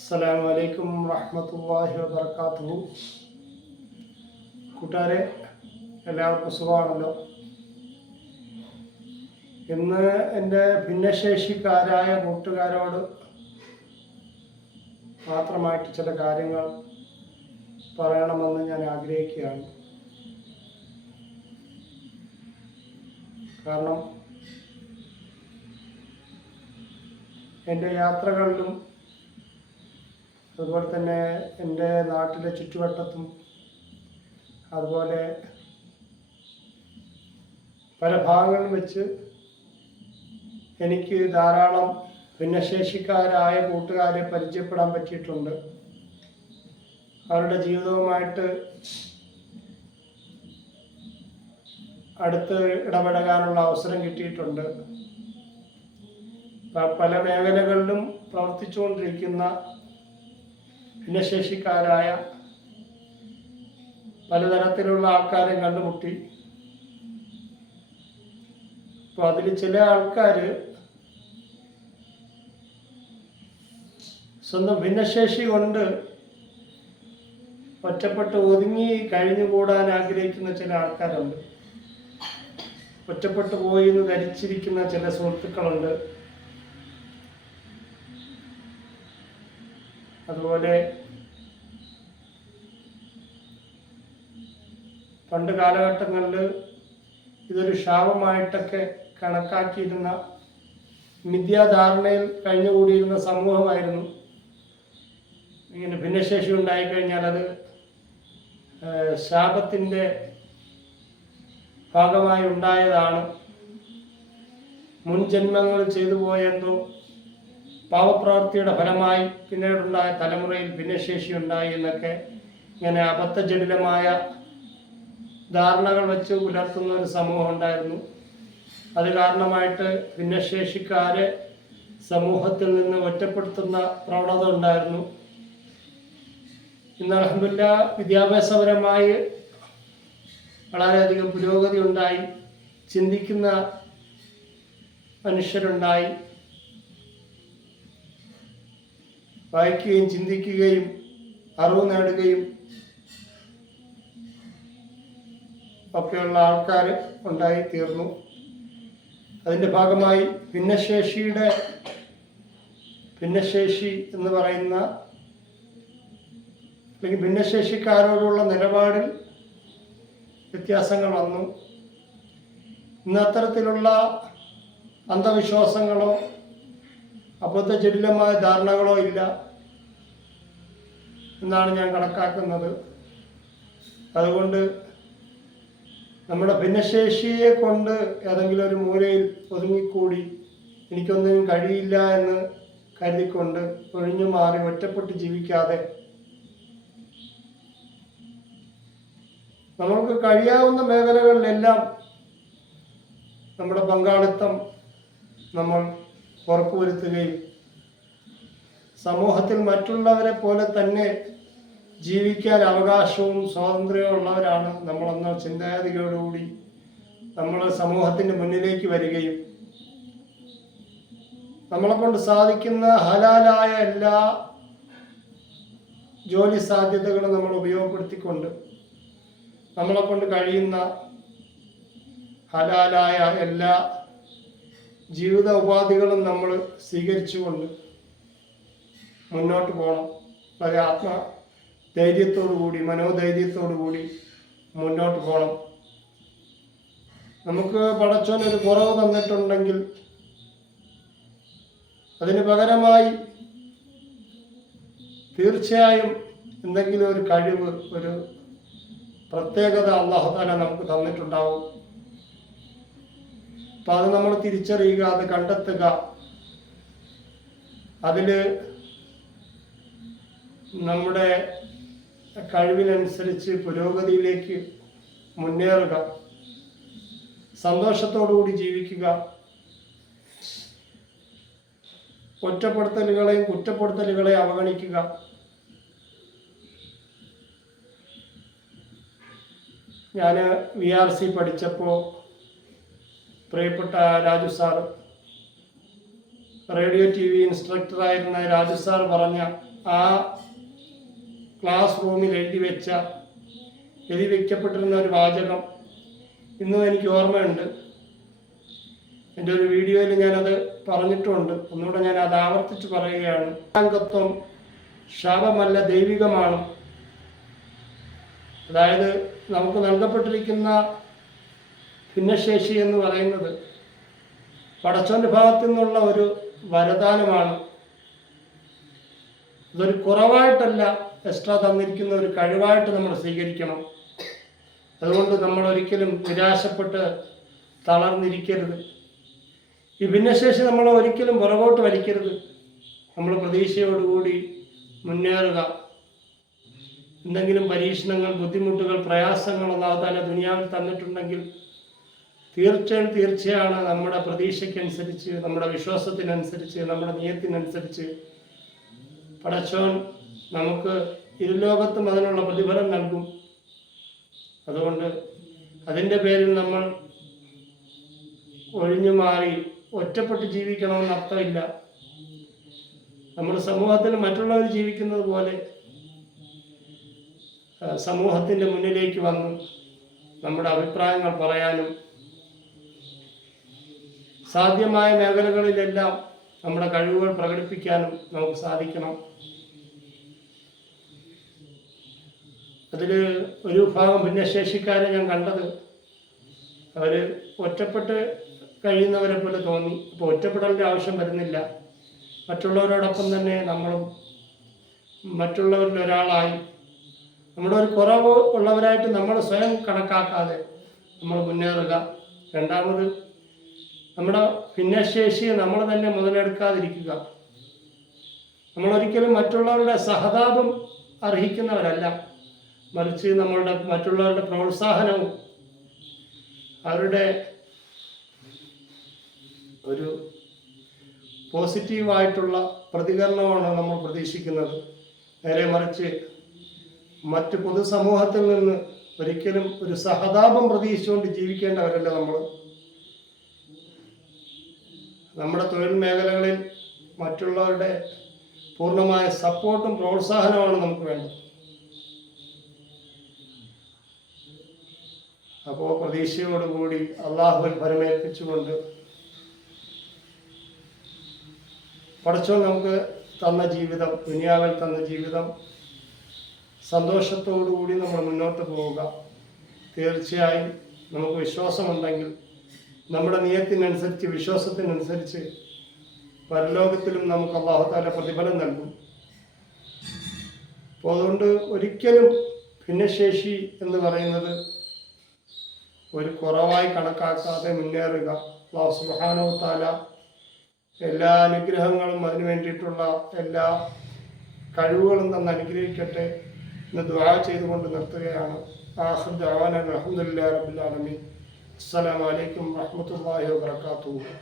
അസ്സലാമു അലൈക്കും വാഹമത്തല്ലാഹി വബർക്കാത്തുഹു കൂട്ടുകാരെ എല്ലാവർക്കും സുഖമാണല്ലോ? ഇന്ന് എന്റെ ഭിന്നശേഷിക്കാരായ കൂട്ടുകാരോട് മാത്രമായിട്ട് ചില കാര്യങ്ങൾ പറയണമെന്ന് ഞാൻ ആഗ്രഹിക്കുകയാണ്. കാരണം എന്റെ യാത്രകളിലും അതുപോലെ തന്നെ എന്റെ നാട്ടിലെ ചുറ്റുവട്ടത്തും അതുപോലെ പല ഭാഗങ്ങളിൽ വെച്ച് എനിക്ക് ധാരാളം ഭിന്നശേഷിക്കാരായ കൂട്ടുകാരെ പരിചയപ്പെടാൻ പറ്റിയിട്ടുണ്ട്. അവരുടെ ജീവിതവുമായിട്ട് അടുത്ത് ഇടപെടാനുള്ള അവസരം കിട്ടിയിട്ടുണ്ട്. പല മേഖലകളിലും പ്രവർത്തിച്ചുകൊണ്ടിരിക്കുന്ന ഭിന്നശേഷിക്കാരായ പലതരത്തിലുള്ള ആൾക്കാരെ കണ്ടുമുട്ടി. അപ്പോൾ അതിൽ ചില ആൾക്കാർ സ്വന്തം ഭിന്നശേഷി കൊണ്ട് ഒറ്റപ്പെട്ട് ഒതുങ്ങി കഴിഞ്ഞുകൂടാൻ ആഗ്രഹിക്കുന്ന ചില ആൾക്കാരുണ്ട്. ഒറ്റപ്പെട്ടു പോയി എന്ന് ധരിച്ചിരിക്കുന്ന ചില സുഹൃത്തുക്കളുണ്ട്. അതുപോലെ പണ്ട് കാലഘട്ടങ്ങളിൽ ഇതൊരു ശാപമായിട്ടൊക്കെ കണക്കാക്കിയിരുന്ന മിഥ്യാധാരണയിൽ കഴിഞ്ഞുകൂടിയിരുന്ന സമൂഹമായിരുന്നു. ഇങ്ങനെ ഭിന്നശേഷി ഉണ്ടായിക്കഴിഞ്ഞാൽ അത് ശാപത്തിന്റെ ഭാഗമായി ഉണ്ടായതാണ്. മുൻജന്മങ്ങൾ ചെയ്തു പോയെന്തോ പാവപ്രവൃത്തിയുടെ ഫലമായി പിന്നീടുണ്ടായ തലമുറയിൽ ഭിന്നശേഷി ഉണ്ടായി എന്നൊക്കെ ഇങ്ങനെ അബദ്ധജടിലമായ ധാരണകൾ വെച്ച് പുലർത്തുന്ന ഒരു സമൂഹം ഉണ്ടായിരുന്നു. അത് കാരണമായിട്ട് ഭിന്നശേഷിക്കാരെ സമൂഹത്തിൽ നിന്ന് ഒറ്റപ്പെടുത്തുന്ന പ്രവണത ഉണ്ടായിരുന്നു. ഇന്ന് അലഹമില്ല വിദ്യാഭ്യാസപരമായി വളരെയധികം പുരോഗതി ഉണ്ടായി. ചിന്തിക്കുന്ന മനുഷ്യരുണ്ടായി. വായിക്കുകയും ചിന്തിക്കുകയും അറിവ് നേടുകയും ഒക്കെയുള്ള ആൾക്കാർ ഉണ്ടായി തീർന്നു അതിന്റെ ഭാഗമായി ഭിന്നശേഷിയുടെ ഭിന്നശേഷി എന്ന് പറയുന്ന അല്ലെങ്കിൽ ഭിന്നശേഷിക്കാരോടുള്ള നിലപാടിൽ വ്യത്യാസങ്ങൾ വന്നു. ഇന്ന് അത്തരത്തിലുള്ള അന്ധവിശ്വാസങ്ങളോ അബദ്ധജടിലമായ ധാരണകളോ ഇല്ല എന്നാണ് ഞാൻ കണക്കാക്കുന്നത്. അതുകൊണ്ട് നമ്മുടെ ഭിന്നശേഷിയെ കൊണ്ട് ഏതെങ്കിലും ഒരു മൂലയിൽ ഒതുങ്ങിക്കൂടി എനിക്കൊന്നും കഴിയില്ല എന്ന് കരുതിക്കൊണ്ട് ഒഴിഞ്ഞു മാറി ഒറ്റപ്പെട്ട് ജീവിക്കാതെ നമ്മൾക്ക് കഴിയാവുന്ന മേഖലകളിലെല്ലാം നമ്മുടെ പങ്കാളിത്തം നമ്മൾ ഉറപ്പുവരുത്തുകയും സമൂഹത്തിൽ മറ്റുള്ളവരെ പോലെ തന്നെ ജീവിക്കാൻ അവകാശവും സ്വാതന്ത്ര്യവും ഉള്ളവരാണ് നമ്മളെന്ന ചിന്താഗതിയോടുകൂടി നമ്മൾ സമൂഹത്തിന്റെ മുന്നിലേക്ക് വരികയും നമ്മളെ കൊണ്ട് സാധിക്കുന്ന ഹലാലായ എല്ലാ ജോലി സാധ്യതകളും നമ്മൾ ഉപയോഗപ്പെടുത്തിക്കൊണ്ട് നമ്മളെ കൊണ്ട് കഴിയുന്ന ഹലാലായ എല്ലാ ജീവിത ഉപാധികളും നമ്മൾ സ്വീകരിച്ചുകൊണ്ട് മുന്നോട്ട് പോകണം. വളരെ ആത്മ ധൈര്യത്തോടു കൂടി മനോധൈര്യത്തോടു കൂടി മുന്നോട്ട് പോകണം നമുക്ക് പടച്ചോൻ ഒരു കുറവ് തന്നിട്ടുണ്ടെങ്കിൽ അതിന് പകരമായി തീർച്ചയായും എന്തെങ്കിലും ഒരു കഴിവ് ഒരു പ്രത്യേകത അള്ളാഹുദാന നമുക്ക് തന്നിട്ടുണ്ടാവും. അപ്പം അത് നമ്മൾ തിരിച്ചറിയുക അത് കണ്ടെത്തുക. അതിൽ നമ്മുടെ കഴിവിനനുസരിച്ച് പുരോഗതിയിലേക്ക് മുന്നേറുക. സന്തോഷത്തോടുകൂടി ജീവിക്കുക. ഒറ്റപ്പെടുത്തലുകളെയും കുറ്റപ്പെടുത്തലുകളെയും അവഗണിക്കുക. ഞാൻ വി ആർ സി പഠിച്ചപ്പോൾ പ്രിയപ്പെട്ട Raju sir radio T V ഇൻസ്ട്രക്ടറായിരുന്ന Raju sir പറഞ്ഞ ആ ക്ലാസ് റൂമിൽ എഴുതി വെച്ച എഴുതി വയ്ക്കപ്പെട്ടിരുന്ന ഒരു വാചകം ഇന്നും എനിക്ക് ഓർമ്മയുണ്ട്. എന്റെ ഒരു വീഡിയോയിൽ ഞാനത് പറഞ്ഞിട്ടുണ്ട്. ഒന്നുകൂടെ ഞാൻ അത് ആവർത്തിച്ച് പറയുകയാണ്. അംഗത്വം ശാപമല്ല ദൈവികമാണ്. അതായത് നമുക്ക് നൽകപ്പെട്ടിരിക്കുന്ന ഭിന്നശേഷി എന്ന് പറയുന്നത് പടച്ചോന്റെ ഭാഗത്തു നിന്നുള്ള ഒരു വരദാനമാണ്. ഇതൊരു കുറവായിട്ടല്ല എക്സ്ട്രാ തന്നിരിക്കുന്ന ഒരു കഴിവായിട്ട് നമ്മൾ സ്വീകരിക്കണം. അതുകൊണ്ട് നമ്മൾ ഒരിക്കലും നിരാശപ്പെട്ട് തളർന്നിരിക്കരുത്. ഈ ഭിന്നശേഷി നമ്മൾ ഒരിക്കലും പുറകോട്ട് വലിക്കരുത്. നമ്മൾ പ്രതീക്ഷയോടുകൂടി മുന്നേറുക. എന്തെങ്കിലും പരീക്ഷണങ്ങൾ ബുദ്ധിമുട്ടുകൾ പ്രയാസങ്ങൾ അള്ളാഹുതാല ദുനിയാവിൽ തന്നിട്ടുണ്ടെങ്കിൽ തീർച്ചയായും തീർച്ചയാണ് നമ്മുടെ പ്രതീക്ഷയ്ക്കനുസരിച്ച് നമ്മുടെ വിശ്വാസത്തിനനുസരിച്ച് നമ്മുടെ നിയത്തിനനുസരിച്ച്. പടച്ചോൻ നമുക്ക് ഇരുലോകത്തും അതിനുള്ള പ്രതിഫലം നൽകും. അതുകൊണ്ട് അതിന്റെ പേരിൽ നമ്മൾ ഒഴിഞ്ഞു മാറി ഒറ്റപ്പെട്ട് ജീവിക്കണമെന്ന് അർത്ഥമില്ല. നമ്മുടെ സമൂഹത്തിൽ മറ്റുള്ളവർ ജീവിക്കുന്നത് പോലെ സമൂഹത്തിന്റെ മുന്നിലേക്ക് വന്ന് നമ്മുടെ അഭിപ്രായങ്ങൾ പറയാനും സാധ്യമായ മേഖലകളിലെല്ലാം നമ്മുടെ കഴിവുകൾ പ്രകടിപ്പിക്കാനും നമുക്ക് സാധിക്കണം. അതിൽ ഒരു ഭാഗം ഭിന്നശേഷിക്കാരെ ഞാൻ കണ്ടത്. അവർ ഒറ്റപ്പെട്ട് കഴിയുന്നവരെ പോലെ തോന്നി. അപ്പോൾ ഒറ്റപ്പെടലിന്റെ ആവശ്യം വരുന്നില്ല. മറ്റുള്ളവരോടൊപ്പം തന്നെ നമ്മളും മറ്റുള്ളവരുടെ ഒരാളായി. നമ്മുടെ ഒരു കുറവ് ഉള്ളവരായിട്ട് നമ്മൾ സ്വയം കണക്കാക്കാതെ നമ്മൾ മുന്നേറുക. രണ്ടാമത് നമ്മുടെ ഭിന്നശേഷിയെ നമ്മൾ തന്നെ മുതലെടുക്കാതിരിക്കുക. നമ്മളൊരിക്കലും മറ്റുള്ളവരുടെ സഹതാപം അർഹിക്കുന്നവരല്ല. മറിച്ച് നമ്മളുടെ മറ്റുള്ളവരുടെ പ്രോത്സാഹനവും അവരുടെ ഒരു പോസിറ്റീവായിട്ടുള്ള പ്രതികരണമാണ് നമ്മൾ പ്രതീക്ഷിക്കുന്നത്. നേരെ മറിച്ച് മറ്റ് പൊതുസമൂഹത്തിൽ നിന്ന് ഒരിക്കലും ഒരു സഹതാപം പ്രതീക്ഷിച്ചുകൊണ്ട് ജീവിക്കേണ്ടവരല്ല നമ്മൾ. നമ്മുടെ തൊഴിൽ മേഖലകളിൽ മറ്റുള്ളവരുടെ പൂർണമായ സപ്പോർട്ടും പ്രോത്സാഹനവുമാണ് നമുക്ക് വേണ്ടത്. അപ്പോൾ പ്രതീക്ഷയോടുകൂടി അള്ളാഹുവിൽ ഫലമേൽപ്പിച്ചുകൊണ്ട് പഠിച്ചോ നമുക്ക് തന്ന ജീവിതം ദുനിയാവിൽ തന്ന ജീവിതം. സന്തോഷത്തോടുകൂടി നമ്മൾ മുന്നോട്ട് പോവുക. തീർച്ചയായും നമുക്ക് വിശ്വാസമുണ്ടെങ്കിൽ നമ്മുടെ നിയത്തിനനുസരിച്ച് വിശ്വാസത്തിനനുസരിച്ച് പരലോകത്തിലും നമുക്ക് അള്ളാഹുത്താല പ്രതിഫലം നൽകും. അപ്പോൾ അതുകൊണ്ട് ഒരിക്കലും ഭിന്നശേഷി എന്ന് പറയുന്നത് ഒരു കുറവായി കണക്കാക്കാതെ മുന്നേറുക. അള്ളാഹു സുബ്ഹാനഹു താല എല്ലാ അനുഗ്രഹങ്ങളും അതിനു വേണ്ടിയിട്ടുള്ള എല്ലാ കഴിവുകളും തന്ന് അനുഗ്രഹിക്കട്ടെ എന്ന് ദുആ ചെയ്തുകൊണ്ട് നിർത്തുകയാണ്. ആഖിർ അലഹമുല്ലാ റബുലാലമി റബ്ബിൽ ആലമീൻ. അസ്സലാമു അലൈക്കും വറഹ്മത്തുള്ളാഹി വബറകാതുഹു.